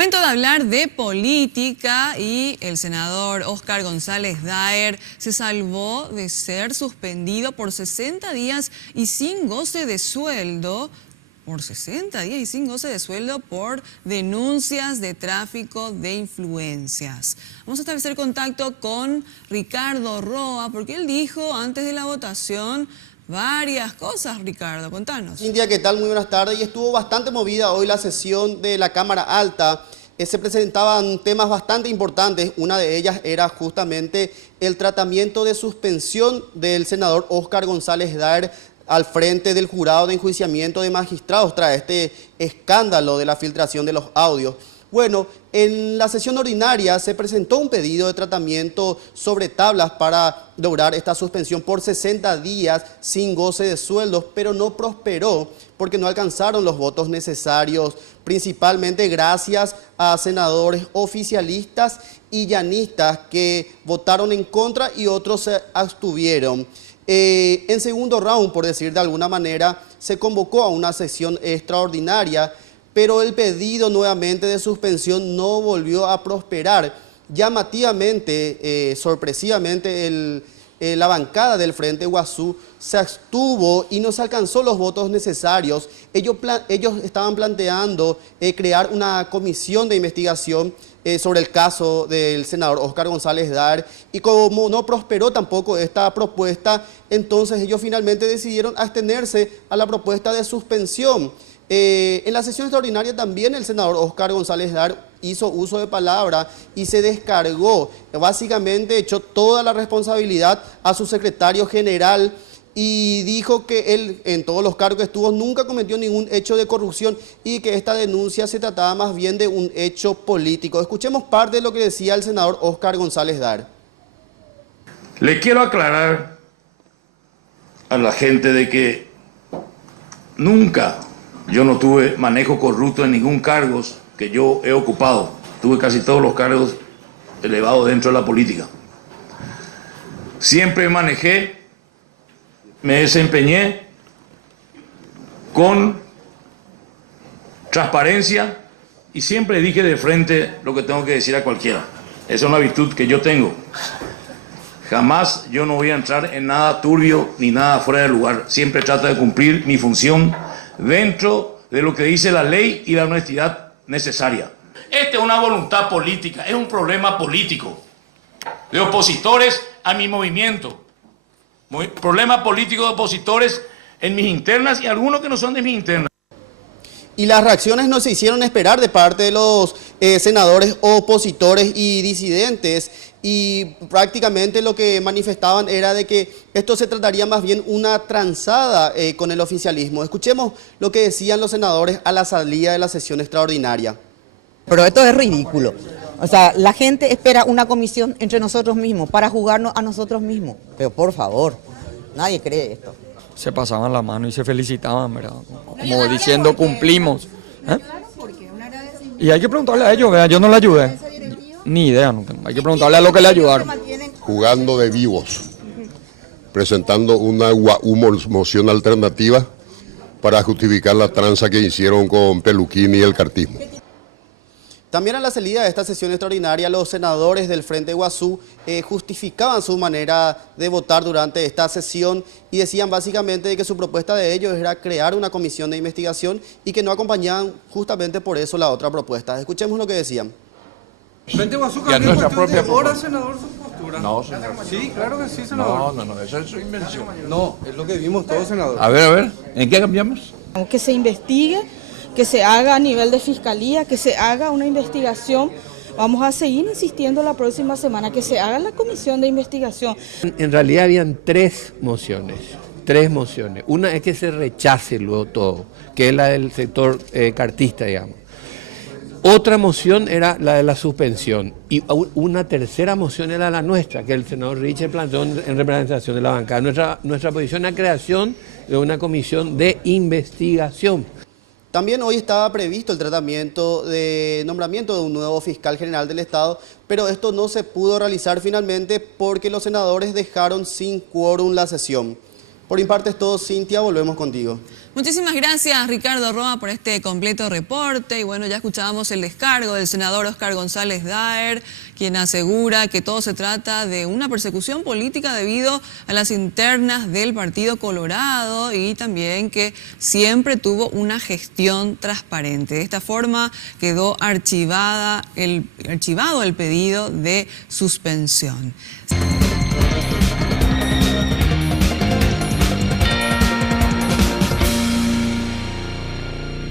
Momento de hablar de política y el senador Óscar González Daer se salvó de ser suspendido por 60 días y sin goce de sueldo. Por 60 días y sin goce de sueldo por denuncias de tráfico de influencias. Vamos a establecer contacto con Ricardo Roa porque él dijo antes de la votación varias cosas. Ricardo, contanos. Cintia, ¿qué tal? Muy buenas tardes. Y estuvo bastante movida hoy la sesión de la Cámara Alta. Se presentaban temas bastante importantes. Una de ellas era justamente el tratamiento de suspensión del senador Óscar González Daer al frente del jurado de enjuiciamiento de magistrados tras este escándalo de la filtración de los audios. Bueno, en la sesión ordinaria se presentó un pedido de tratamiento sobre tablas para lograr esta suspensión por 60 días sin goce de sueldos, pero no prosperó porque no alcanzaron los votos necesarios, principalmente gracias a senadores oficialistas y llanistas que votaron en contra y otros se abstuvieron. En segundo round, por decir de alguna manera, se convocó a una sesión extraordinaria, pero el pedido nuevamente de suspensión no volvió a prosperar. Llamativamente, sorpresivamente, la bancada del Frente Guazú se abstuvo y no se alcanzó los votos necesarios. Ellos estaban planteando crear una comisión de investigación sobre el caso del senador Óscar González Daer, y como no prosperó tampoco esta propuesta, entonces ellos finalmente decidieron abstenerse a la propuesta de suspensión. En la sesión extraordinaria también el senador Óscar González Daer hizo uso de palabra y se descargó, básicamente echó toda la responsabilidad a su secretario general y dijo que él, en todos los cargos que estuvo, nunca cometió ningún hecho de corrupción y que esta denuncia se trataba más bien de un hecho político. Escuchemos parte de lo que decía el senador Óscar González Daer. Le quiero aclarar a la gente de que nunca yo no tuve manejo corrupto en ningún cargo que yo he ocupado. Tuve casi todos los cargos elevados dentro de la política. Siempre me desempeñé con transparencia y siempre dije de frente lo que tengo que decir a cualquiera. Esa es una virtud que yo tengo. Jamás yo no voy a entrar en nada turbio ni nada fuera de lugar. Siempre trato de cumplir mi función dentro de lo que dice la ley y la honestidad necesaria. Esta es una voluntad política, es un problema político de opositores a mi movimiento. Problema político de opositores en mis internas y algunos que no son de mis internas. Y las reacciones no se hicieron esperar de parte de los senadores opositores y disidentes, y prácticamente lo que manifestaban era de que esto se trataría más bien una transada con el oficialismo. Escuchemos lo que decían los senadores a la salida de la sesión extraordinaria. Pero esto es ridículo. O sea, la gente espera una comisión entre nosotros mismos para jugarnos a nosotros mismos. Pero por favor, nadie cree esto. Se pasaban la mano y se felicitaban, ¿verdad? Como diciendo cumplimos. ¿Eh? Y hay que preguntarle a ellos, ¿verdad? Yo no le ayudé. Ni idea, no tengo. Hay que preguntarle a los que le ayudaron. Jugando de vivos, presentando una moción alternativa para justificar la tranza que hicieron con Peluquín y el cartismo. También a la salida de esta sesión extraordinaria, los senadores del Frente Guazú justificaban su manera de votar durante esta sesión y decían básicamente que su propuesta de ellos era crear una comisión de investigación y que no acompañaban justamente por eso la otra propuesta. Escuchemos lo que decían. Frente Guazú cambió ahora, senador, su postura. No, senador. Sí, claro que sí, senador. No, esa es su invención. No, es lo que vimos todos, senador. A ver, ¿en qué cambiamos? Que se investigue, que se haga a nivel de fiscalía, que se haga una investigación. Vamos a seguir insistiendo la próxima semana, que se haga la comisión de investigación. En realidad habían tres mociones. Una es que se rechace luego todo, que es la del sector cartista, digamos. Otra moción era la de la suspensión y una tercera moción era la nuestra, que el senador Richard planteó en representación de la bancada. Nuestra posición es la creación de una comisión de investigación. También hoy estaba previsto el nombramiento de un nuevo fiscal general del Estado, pero esto no se pudo realizar finalmente porque los senadores dejaron sin quórum la sesión. Por mi parte es todo, Cintia, volvemos contigo. Muchísimas gracias, Ricardo Roa, por este completo reporte. Y bueno, ya escuchábamos el descargo del senador Óscar González Daer, quien asegura que todo se trata de una persecución política debido a las internas del Partido Colorado y también que siempre tuvo una gestión transparente. De esta forma quedó archivado el pedido de suspensión.